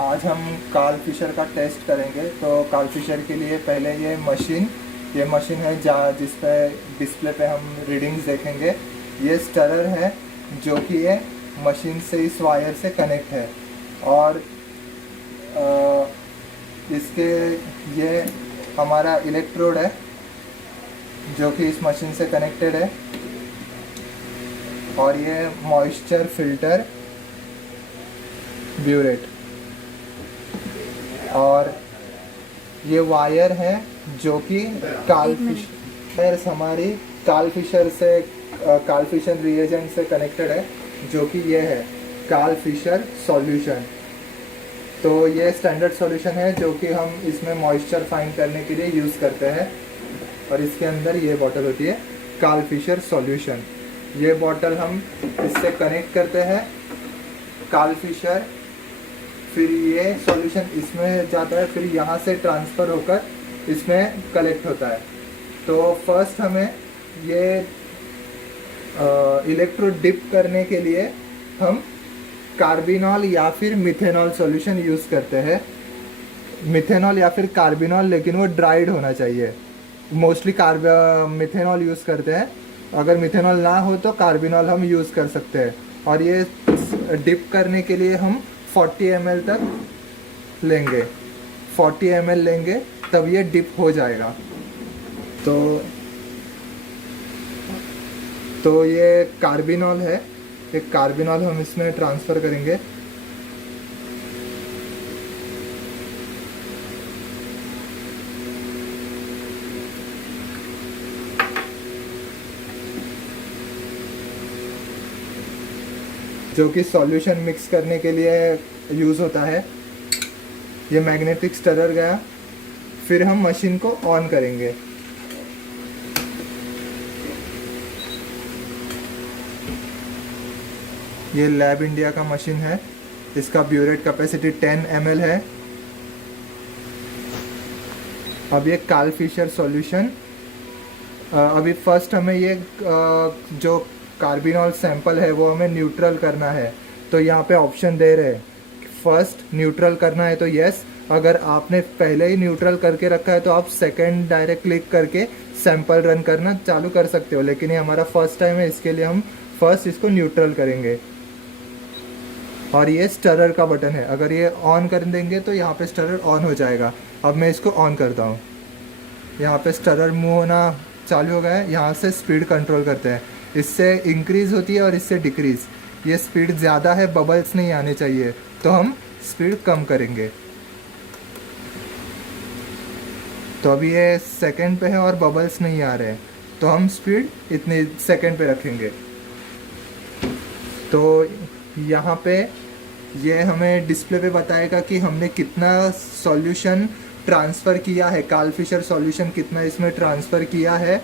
आज हम Karl Fisher का टेस्ट करेंगे। तो कार्ल फिशर के लिए पहले ये मशीन है जहाँ जिस पे डिस्प्ले पे हम रीडिंग्स देखेंगे। ये स्टरर है जो कि ये मशीन से इस वायर से कनेक्ट है। और अ, इसके ये हमारा इलेक्ट्रोड है जो कि इस मशीन से कनेक्टेड है। और ये मॉइस्चर फिल्टर ब्यूरेट, और ये वायर है जो कि कार्ल फिशर हमारी कार्ल फिशर रिएजेंट से कनेक्टेड है, जो कि ये है कार्ल फिशर सॉल्यूशन। तो ये स्टैंडर्ड सॉल्यूशन है जो कि हम इसमें मॉइस्चर फाइंड करने के लिए यूज़ करते हैं। और इसके अंदर ये बॉटल होती है कार्ल फिशर सॉल्यूशन। ये बॉटल हम इससे कनेक्ट करते हैं कार्ल फिशर, फिर ये सॉल्यूशन इसमें जाता है, फिर यहाँ से ट्रांसफ़र होकर इसमें कलेक्ट होता है। तो फर्स्ट हमें ये इलेक्ट्रोड डिप करने के लिए हम कार्बिनॉल या फिर मिथेनॉल सॉल्यूशन यूज़ करते हैं। मिथेनॉल या फिर कार्बिनॉल, लेकिन वो ड्राइड होना चाहिए। मोस्टली मिथेनॉल यूज़ करते हैं। अगर मिथेनॉल ना हो तो कार्बिनॉल हम यूज़ कर सकते हैं। और ये डिप करने के लिए हम 40 ml तक लेंगे, 40 ml लेंगे, तब ये डिप हो जाएगा। तो ये कार्बिनॉल है, एक कार्बिनॉल हम इसमें ट्रांसफ़र करेंगे। जो कि सॉल्यूशन मिक्स करने के लिए यूज़ होता है। ये मैग्नेटिक स्टरर गया। फिर हम मशीन को ऑन करेंगे। ये लैब इंडिया का मशीन है। इसका ब्यूरेट कैपेसिटी 10 ml है। अब ये कार्ल फिशर सॉल्यूशन, अभी फर्स्ट हमें ये जो कार्बिनॉल सैंपल है वो हमें न्यूट्रल करना है। तो यहाँ पे ऑप्शन दे रहे हैं, फर्स्ट न्यूट्रल करना है तो यस। अगर आपने पहले ही न्यूट्रल करके रखा है तो आप सेकंड डायरेक्ट क्लिक करके सैंपल रन करना चालू कर सकते हो, लेकिन ये हमारा फर्स्ट टाइम है, इसके लिए हम फर्स्ट इसको न्यूट्रल करेंगे। और ये स्टरर का बटन है, अगर ये ऑन कर देंगे तो यहाँ पे स्टरर ऑन हो जाएगा। अब मैं इसको ऑन करता हूँ। यहाँ पे स्टरर मूव होना चालू हो गया है। यहाँ से स्पीड कंट्रोल करते हैं, इससे इंक्रीज़ होती है और इससे डिक्रीज़। ये स्पीड ज़्यादा है, बबल्स नहीं आने चाहिए, तो हम स्पीड कम करेंगे। तो अभी ये सेकंड पे है और बबल्स नहीं आ रहे हैं, तो हम स्पीड इतने सेकंड पे रखेंगे। तो यहाँ पे ये हमें डिस्प्ले पे बताएगा कि हमने कितना सॉल्यूशन ट्रांसफ़र किया है, कार्ल फिशर सॉल्यूशन कितना इसमें ट्रांसफ़र किया है।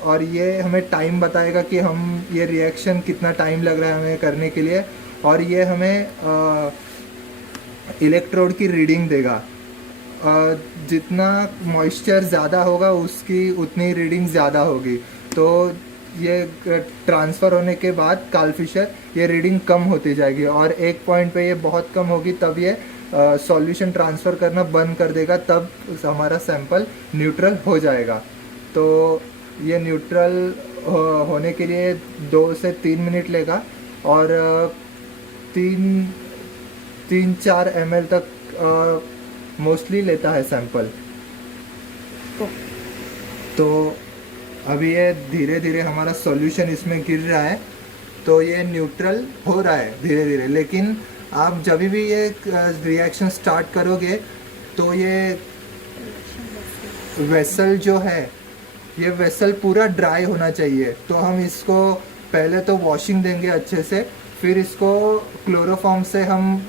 और ये हमें टाइम बताएगा कि हम ये रिएक्शन कितना टाइम लग रहा है हमें करने के लिए। और ये हमें इलेक्ट्रोड की रीडिंग देगा। जितना मॉइस्चर ज़्यादा होगा उसकी उतनी रीडिंग ज़्यादा होगी। तो ये ट्रांसफ़र होने के बाद कार्ल फिशर ये रीडिंग कम होती जाएगी, और एक पॉइंट पे ये बहुत कम होगी, तब ये सॉल्यूशन ट्रांसफ़र करना बंद कर देगा, तब हमारा सैंपल न्यूट्रल हो जाएगा। तो ये न्यूट्रल होने के लिए 2 से 3 मिनट लेगा, और 3-4 ml तक मोस्टली लेता है सैंपल। तो अभी ये धीरे धीरे हमारा सॉल्यूशन इसमें गिर रहा है, तो ये न्यूट्रल हो रहा है धीरे धीरे। लेकिन आप जब भी ये रिएक्शन स्टार्ट करोगे तो ये वेसल जो है, ये वेसल पूरा ड्राई होना चाहिए। तो हम इसको पहले तो वॉशिंग देंगे अच्छे से, फिर इसको क्लोरोफॉर्म से हम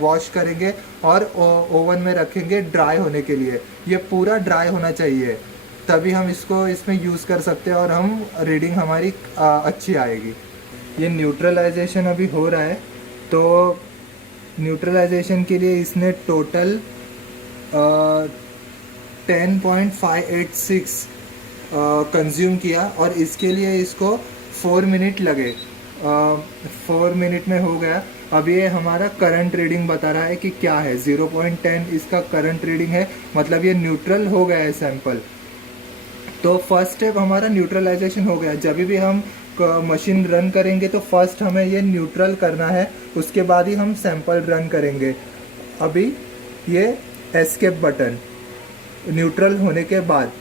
वॉश करेंगे और ओवन में रखेंगे ड्राई होने के लिए। ये पूरा ड्राई होना चाहिए, तभी हम इसको इसमें यूज़ कर सकते हैं और हम रीडिंग हमारी अच्छी आएगी। ये न्यूट्रलाइजेशन अभी हो रहा है। तो न्यूट्रलाइजेशन के लिए इसने टोटल 10.586 कंज्यूम किया, और इसके लिए इसको 4 मिनट लगे। 4 मिनट में हो गया। अब ये हमारा करंट रीडिंग बता रहा है कि क्या है, 0.10 इसका करंट रीडिंग है, मतलब ये न्यूट्रल हो गया है सैंपल। तो फर्स्ट स्टेप हमारा न्यूट्रलाइजेशन हो गया। जब भी हम मशीन रन करेंगे तो फर्स्ट हमें ये न्यूट्रल करना है, उसके बाद ही हम सैंपल रन करेंगे। अभी ये एस्केप बटन न्यूट्रल होने के बाद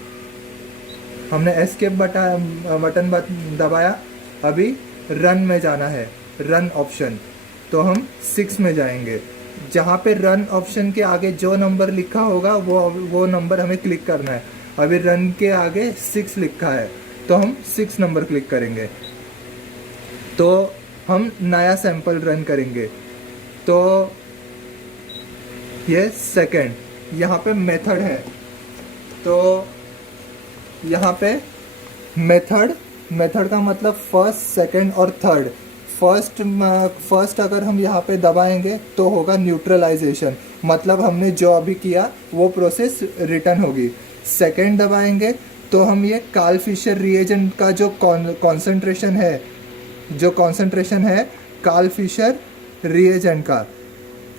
हमने एस्केप बटन दबाया। अभी रन में जाना है, रन ऑप्शन, तो हम 6 में जाएंगे। जहाँ पे रन ऑप्शन के आगे जो नंबर लिखा होगा वो नंबर हमें क्लिक करना है। अभी रन के आगे 6 लिखा है तो हम 6 नंबर क्लिक करेंगे, तो हम नया सैंपल रन करेंगे। तो ये सेकंड, यहाँ पे मेथड है, तो यहाँ पे मेथड का मतलब फर्स्ट, सेकंड और थर्ड। फर्स्ट अगर हम यहाँ पे दबाएंगे तो होगा न्यूट्रलाइजेशन, मतलब हमने जो अभी किया वो प्रोसेस रिटर्न होगी। सेकंड दबाएंगे तो हम ये कार्ल फिशर रिएजेंट का जो कॉन्सेंट्रेशन है कार्ल फिशर रिएजेंट का,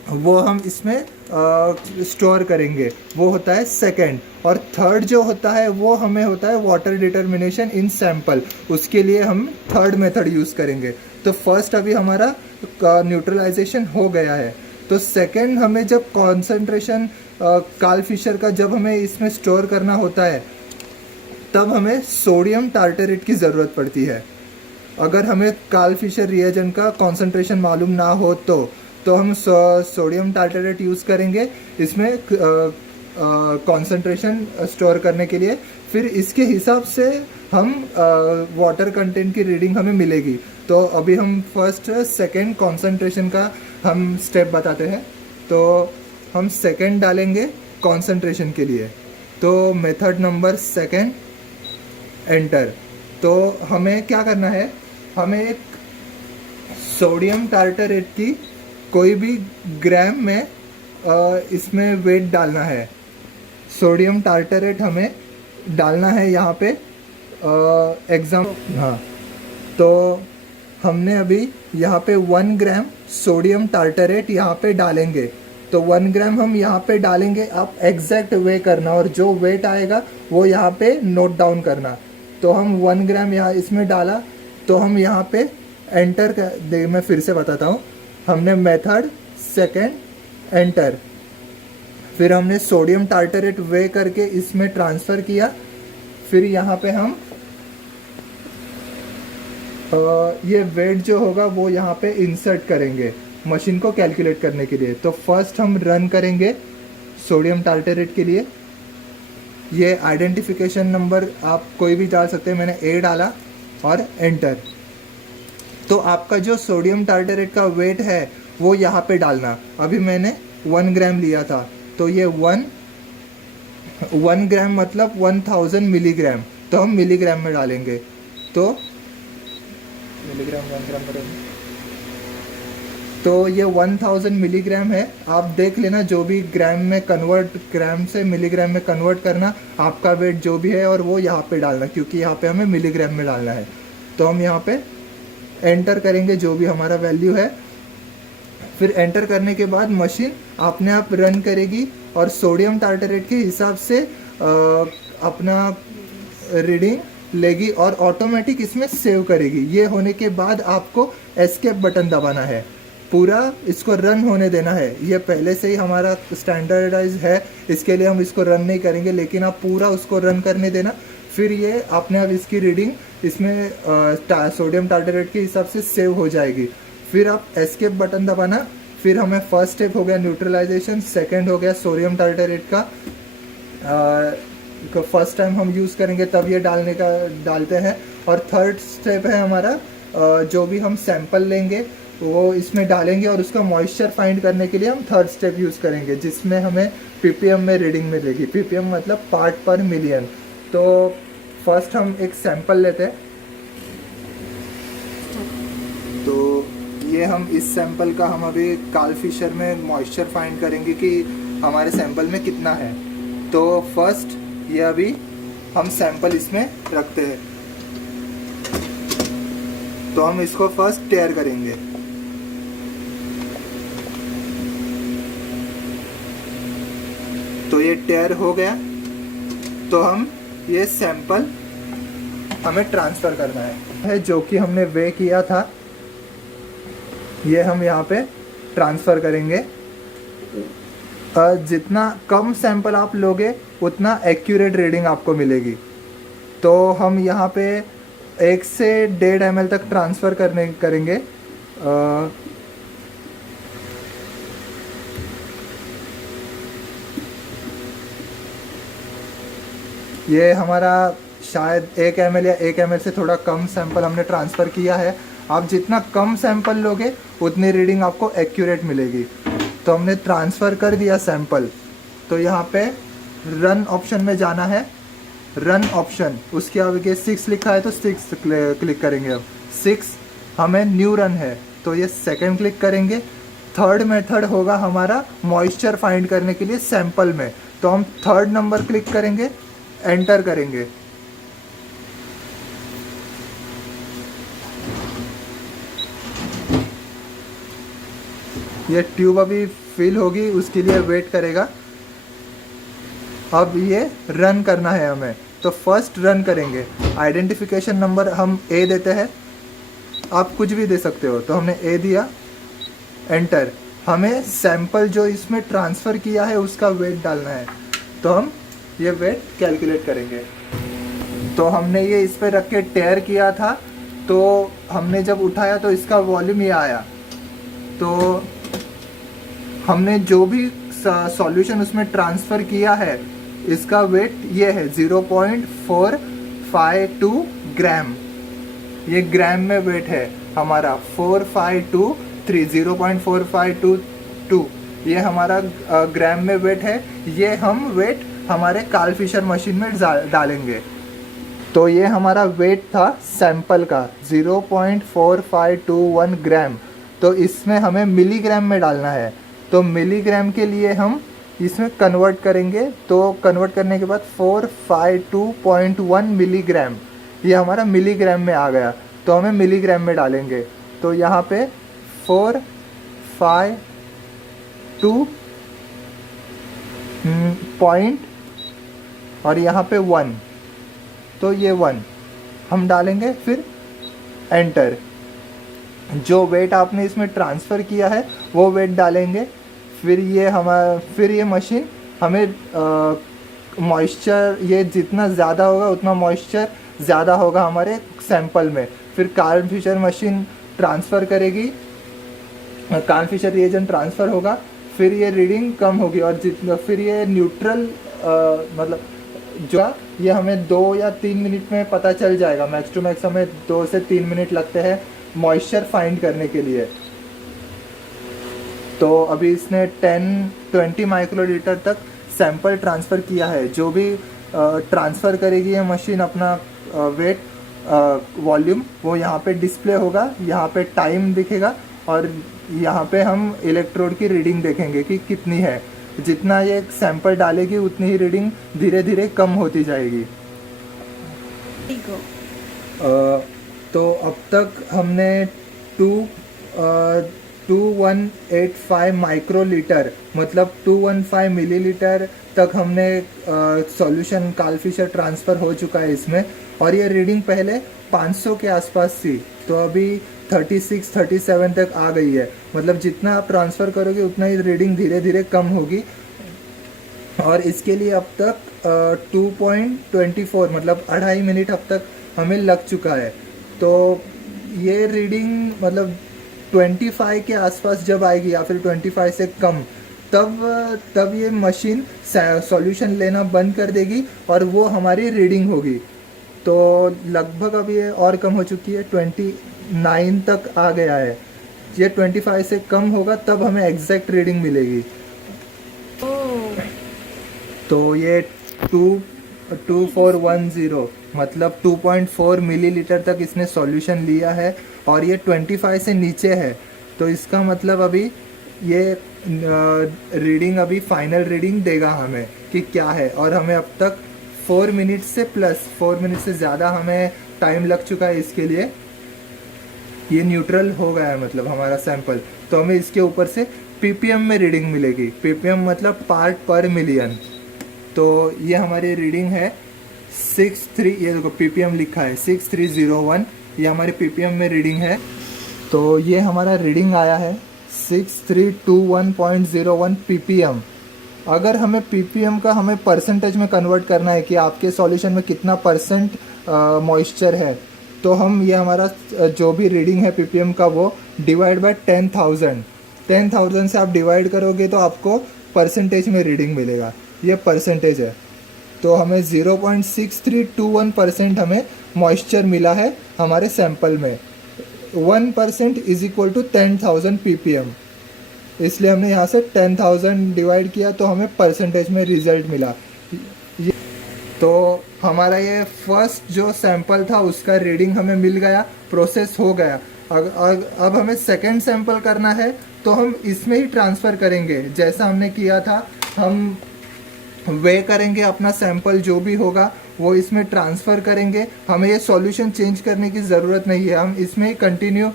वो हम इसमें स्टोर करेंगे, वो होता है सेकंड। और थर्ड जो होता है वो हमें होता है वाटर डिटर्मिनेशन इन सैंपल, उसके लिए हम थर्ड मेथड यूज़ करेंगे। तो फर्स्ट अभी हमारा न्यूट्रलाइजेशन हो गया है, तो सेकंड हमें जब कॉन्सेंट्रेशन कार्ल फिशर का जब हमें इसमें स्टोर करना होता है तब हमें सोडियम टार्टरेट की ज़रूरत पड़ती है। अगर हमें कार्ल फिशर रिएजेंट का कॉन्सेंट्रेशन मालूम ना हो तो हम सोडियम टार्टरेट यूज़ करेंगे इसमें कॉन्सेंट्रेशन स्टोर करने के लिए। फिर इसके हिसाब से हम वाटर कंटेंट की रीडिंग हमें मिलेगी। तो अभी हम फर्स्ट सेकंड कॉन्सेंट्रेशन का हम स्टेप बताते हैं। तो हम सेकंड डालेंगे कॉन्सेंट्रेशन के लिए, तो मेथड नंबर सेकंड एंटर। तो हमें क्या करना है, हमें एक सोडियम टार्टरेट की कोई भी ग्राम में इसमें वेट डालना है। सोडियम टार्टरेट हमें डालना है यहाँ पे हाँ, तो हमने अभी यहाँ पे 1 ग्राम सोडियम टार्टरेट यहाँ पे डालेंगे। तो 1 ग्राम हम यहाँ पे डालेंगे, आप एग्जैक्ट वे करना और जो वेट आएगा वो यहाँ पे नोट डाउन करना। तो हम 1 ग्राम यहाँ इसमें डाला, तो हम यहाँ पे एंटर कर, मैं फिर से बताता हूँ। हमने मेथड सेकंड एंटर, फिर हमने सोडियम टार्टरेट वे करके इसमें ट्रांसफ़र किया। फिर यहाँ पे हम ये वेट जो होगा वो यहाँ पे इंसर्ट करेंगे मशीन को कैलकुलेट करने के लिए। तो फर्स्ट हम रन करेंगे सोडियम टार्टरेट के लिए। ये आइडेंटिफिकेशन नंबर आप कोई भी डाल सकते हैं, मैंने ए डाला और एंटर। तो आपका जो सोडियम टार्टरेट का वेट है वो यहाँ पे डालना। अभी मैंने 1 ग्राम लिया था, तो ये 1 ग्राम मतलब 1000 मिलीग्राम, तो हम मिलीग्राम में डालेंगे। तो मिलीग्राम 1 ग्राम करेंगे, तो ये 1000 मिलीग्राम है। आप देख लेना, जो भी ग्राम में कन्वर्ट, ग्राम से मिलीग्राम में कन्वर्ट करना, आपका वेट जो भी है और वो यहाँ पे डालना, क्योंकि यहाँ पे हमें मिलीग्राम में डालना है। तो हम यहाँ पे एंटर करेंगे जो भी हमारा वैल्यू है। फिर एंटर करने के बाद मशीन अपने आप रन करेगी और सोडियम टार्टरेट के हिसाब से अपना रीडिंग लेगी और ऑटोमेटिक इसमें सेव करेगी। ये होने के बाद आपको एस्केप बटन दबाना है, पूरा इसको रन होने देना है। ये पहले से ही हमारा स्टैंडर्डाइज है, इसके लिए हम इसको रन नहीं करेंगे, लेकिन आप पूरा उसको रन करने देना। फिर ये अपने आप इसकी रीडिंग इसमें सोडियम टार्टरेट के हिसाब से सेव हो जाएगी। फिर आप एस्केप बटन दबाना। फिर हमें फर्स्ट स्टेप हो गया न्यूट्रलाइजेशन, सेकंड हो गया सोडियम टार्टरेट का फर्स्ट टाइम हम यूज़ करेंगे तब ये डालते हैं। और थर्ड स्टेप है हमारा जो भी हम सैंपल लेंगे वो इसमें डालेंगे और उसका मॉइस्चर फाइंड करने के लिए हम थर्ड स्टेप यूज़ करेंगे, जिसमें हमें पीपीएम में रीडिंग मिलेगी। पीपीएम मतलब पार्ट पर मिलियन। तो फर्स्ट हम एक सैंपल लेते हैं। तो ये हम इस सैंपल का हम अभी कार्ल फिशर में मॉइस्चर फाइंड करेंगे कि हमारे सैंपल में कितना है। तो फर्स्ट ये अभी हम सैंपल इसमें रखते हैं। तो हम इसको फर्स्ट टेयर करेंगे। तो ये टेयर हो गया। तो हम ये सैंपल हमें ट्रांसफ़र करना है जो कि हमने वे किया था, ये हम यहाँ पे ट्रांसफ़र करेंगे। जितना कम सैंपल आप लोगे उतना एक्यूरेट रीडिंग आपको मिलेगी। तो हम यहाँ पे 1 से 1.5 ml तक ट्रांसफ़र करेंगे। ये हमारा शायद 1 ml या 1 ml से थोड़ा कम सैंपल हमने ट्रांसफ़र किया है। आप जितना कम सैंपल लोगे उतनी रीडिंग आपको एक्यूरेट मिलेगी। तो हमने ट्रांसफ़र कर दिया सैंपल। तो यहाँ पे रन ऑप्शन में जाना है। रन ऑप्शन, उसके आगे 6 लिखा है तो 6 क्लिक करेंगे। अब 6 हमें न्यू रन है तो ये सेकंड क्लिक करेंगे। थर्ड मेथड होगा हमारा मॉइस्चर फाइंड करने के लिए सैंपल में, तो हम थर्ड नंबर क्लिक करेंगे, एंटर करेंगे। ये ट्यूब अभी फिल होगी, उसके लिए वेट करेगा। अब ये रन करना है हमें, तो फर्स्ट रन करेंगे। आइडेंटिफिकेशन नंबर हम ए देते हैं, आप कुछ भी दे सकते हो। तो हमने ए दिया, एंटर। हमें सैंपल जो इसमें ट्रांसफ़र किया है उसका वेट डालना है, तो हम ये वेट कैलकुलेट करेंगे। तो हमने ये इस पर रख के टेयर किया था, तो हमने जब उठाया तो इसका वॉल्यूम ये आया। तो हमने जो भी सॉल्यूशन उसमें ट्रांसफ़र किया है इसका वेट ये है 0.452 ग्राम। ये ग्राम में वेट है हमारा 4523, 0.4522 ये हमारा ग्राम में वेट है। ये हम वेट हमारे कार्ल फिशर मशीन में डालेंगे। तो ये हमारा वेट था सैंपल का 0.4521 ग्राम। तो इसमें हमें मिलीग्राम में डालना है, तो मिलीग्राम के लिए हम इसमें कन्वर्ट करेंगे। तो कन्वर्ट करने के बाद 452.1 मिलीग्राम, ये हमारा मिलीग्राम में आ गया। तो हमें मिलीग्राम में डालेंगे। तो यहाँ पे 452 पॉइंट और यहाँ पे 1, तो ये 1 हम डालेंगे, फिर एंटर। जो वेट आपने इसमें ट्रांसफ़र किया है वो वेट डालेंगे। फिर ये मशीन हमें मॉइस्चर, ये जितना ज़्यादा होगा उतना मॉइस्चर ज़्यादा होगा हमारे सैंपल में। फिर कार्ल फिशर मशीन ट्रांसफ़र करेगी, कार्ल फिशर रिएजेंट ट्रांसफ़र होगा, फिर ये रीडिंग कम होगी और फिर ये न्यूट्रल मतलब जो ये हमें 2 या 3 मिनट में पता चल जाएगा। मैक्स टू मैक्स हमें 2 से 3 मिनट लगते हैं मॉइस्चर फाइंड करने के लिए। तो अभी इसने 10-20 माइक्रोलीटर तक सैंपल ट्रांसफ़र किया है। जो भी ट्रांसफ़र करेगी ये मशीन अपना वेट वॉल्यूम, वो यहाँ पे डिस्प्ले होगा, यहाँ पे टाइम दिखेगा और यहाँ पे हम इलेक्ट्रोड की रीडिंग देखेंगे कि कितनी है। जितना ये सैंपल डालेगी उतनी ही रीडिंग धीरे धीरे कम होती जाएगी। तो अब तक हमने 2185 माइक्रोलीटर मतलब 215 मिलीलीटर तक हमने सॉल्यूशन कार्ल फिशर ट्रांसफ़र हो चुका है इसमें। और ये रीडिंग पहले 500 के आसपास थी, तो अभी 36-37 तक आ गई है। मतलब जितना आप ट्रांसफ़र करोगे उतना ही रीडिंग धीरे धीरे कम होगी। और इसके लिए अब तक 2.24 मतलब 2.5 मिनट अब तक हमें लग चुका है। तो ये रीडिंग मतलब 25 के आसपास जब आएगी या फिर 25 से कम, तब ये मशीन सॉल्यूशन लेना बंद कर देगी और वो हमारी रीडिंग होगी। तो लगभग अब ये और कम हो चुकी है, 29 तक आ गया है। ये 25 से कम होगा तब हमें एग्जैक्ट रीडिंग मिलेगी। तो ये 2410 मतलब 2.4 मिलीलीटर तक इसने सॉल्यूशन लिया है और ये 25 से नीचे है। तो इसका मतलब अभी ये रीडिंग अभी फाइनल रीडिंग देगा हमें कि क्या है। और हमें अब तक 4 मिनट से प्लस 4 मिनट से ज़्यादा हमें टाइम लग चुका है इसके लिए। ये न्यूट्रल हो गया है मतलब हमारा सैंपल। तो हमें इसके ऊपर से पीपीएम में रीडिंग मिलेगी। पीपीएम मतलब पार्ट पर मिलियन। तो ये हमारी रीडिंग है 63, ये देखो पीपीएम लिखा है 6301, ये हमारे पीपीएम में रीडिंग है। तो ये हमारा रीडिंग आया है 6321.01 पीपीएम। अगर हमें पीपीएम का हमें परसेंटेज में कन्वर्ट करना है कि आपके सॉल्यूशन में कितना परसेंट मॉइस्चर है, तो हम ये हमारा जो भी रीडिंग है पीपीएम का वो डिवाइड बाय 10,000 से आप डिवाइड करोगे तो आपको परसेंटेज में रीडिंग मिलेगा। ये परसेंटेज है, तो हमें 0.6321% हमें मॉइस्चर मिला है हमारे सैंपल में। 1% इज इक्वल टू 10,000 ppm, इसलिए हमने यहाँ से 10,000 डिवाइड किया तो हमें परसेंटेज में रिजल्ट मिला। तो हमारा ये फर्स्ट जो सैंपल था उसका रीडिंग हमें मिल गया, प्रोसेस हो गया। अब हमें सेकंड सैंपल करना है तो हम इसमें ही ट्रांसफ़र करेंगे जैसा हमने किया था। हम वे करेंगे अपना सैंपल जो भी होगा वो इसमें ट्रांसफ़र करेंगे। हमें ये सॉल्यूशन चेंज करने की ज़रूरत नहीं है, हम इसमें ही कंटिन्यू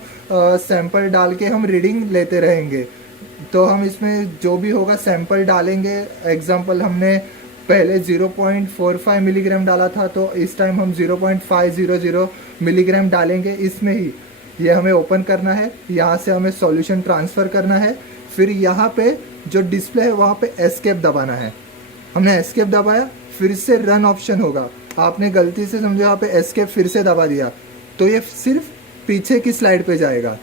सैंपल डाल के हम रीडिंग लेते रहेंगे। तो हम इसमें जो भी होगा सैंपल डालेंगे। एग्जांपल हमने पहले 0.45 मिलीग्राम डाला था, तो इस टाइम हम 0.500 मिलीग्राम डालेंगे इसमें ही। ये हमें ओपन करना है, यहाँ से हमें सॉल्यूशन ट्रांसफ़र करना है। फिर यहाँ पे जो डिस्प्ले है वहाँ पे एस्केप दबाना है। हमने एस्केप दबाया, फिर से रन ऑप्शन होगा। आपने गलती से समझो यहाँ पे एस्केप फिर से दबा दिया तो ये सिर्फ पीछे की स्लाइड पे जाएगा।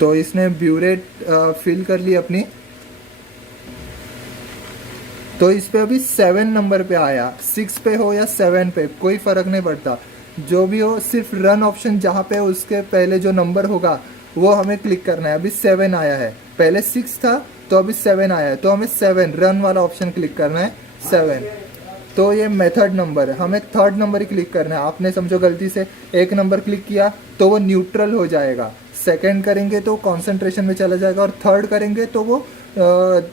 तो इसने ब्यूरेट फिल कर ली अपनी। तो इस पे अभी 7 नंबर पे आया, 6 पे हो या 7 पे कोई फ़र्क नहीं पड़ता, जो भी हो सिर्फ रन ऑप्शन जहाँ पे उसके पहले जो नंबर होगा वो हमें क्लिक करना है। अभी 7 आया है, पहले 6 था तो अभी 7 आया है, तो हमें 7 रन वाला ऑप्शन क्लिक करना है 7। तो ये मेथड नंबर है, हमें थर्ड नंबर ही क्लिक करना है। आपने समझो गलती से एक नंबर क्लिक किया तो वो न्यूट्रल हो जाएगा, सेकंड करेंगे तो कॉन्सेंट्रेशन में चला जाएगा और थर्ड करेंगे तो वो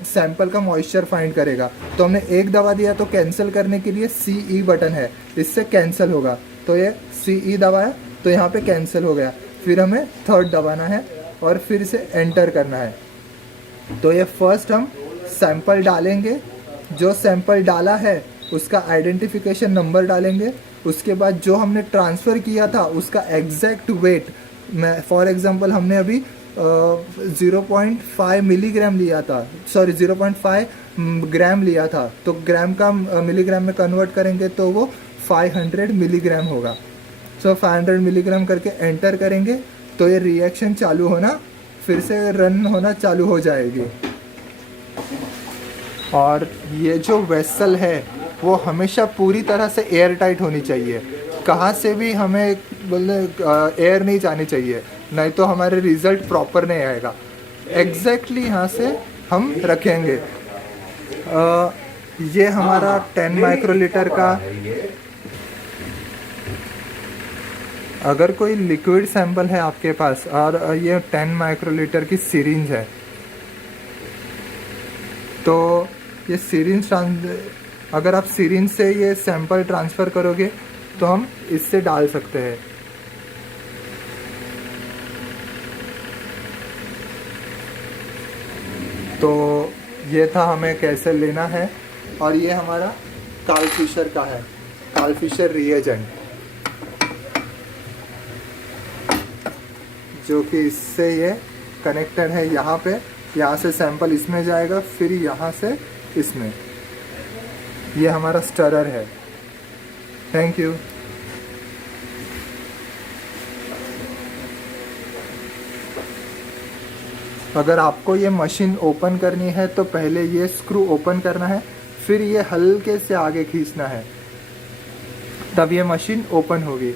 सैंपल का मॉइस्चर फाइंड करेगा। तो हमने एक दबा दिया तो कैंसिल करने के लिए CE बटन है, इससे कैंसिल होगा। तो ये CE दबाया तो यहाँ पे कैंसिल हो गया। फिर हमें थर्ड दबाना है और फिर से एंटर करना है। तो ये फर्स्ट हम सैंपल डालेंगे, जो सैंपल डाला है उसका आइडेंटिफिकेशन नंबर डालेंगे। उसके बाद जो हमने ट्रांसफ़र किया था उसका एग्जैक्ट वेट, मैं फॉर एग्जांपल हमने अभी 0.5 मिलीग्राम लिया था, सॉरी 0.5 ग्राम लिया था, तो ग्राम का मिलीग्राम में कन्वर्ट करेंगे तो वो 500 मिलीग्राम होगा। सो 500 मिलीग्राम करके एंटर करेंगे तो ये रिएक्शन चालू होना, फिर से रन होना चालू हो जाएगी। और ये जो वेसल है वो हमेशा पूरी तरह से एयर टाइट होनी चाहिए, कहाँ से भी हमें बोले एयर नहीं जानी चाहिए, नहीं तो हमारे रिज़ल्ट प्रॉपर नहीं आएगा। एग्जैक्टली यहाँ से हम रखेंगे। ये हमारा 10 माइक्रोलीटर का, अगर कोई लिक्विड सैंपल है आपके पास और ये 10 माइक्रोलीटर की सिरिंज है, तो ये सिरिंज अगर आप सिरिंज से ये सैंपल ट्रांसफ़र करोगे तो हम इससे डाल सकते हैं। तो ये था हमें कैसे लेना है। और ये हमारा कार्ल फिशर का है, कार्ल फिशर रिएजेंट, जो कि इससे ये कनेक्टेड है यहाँ पे। यहाँ से सैंपल इसमें जाएगा, फिर यहाँ से इसमें। ये हमारा स्टरर है। Thank you. अगर आपको ये मशीन ओपन करनी है तो पहले ये स्क्रू ओपन करना है, फिर ये हल्के से आगे खींचना है, तब ये मशीन ओपन होगी।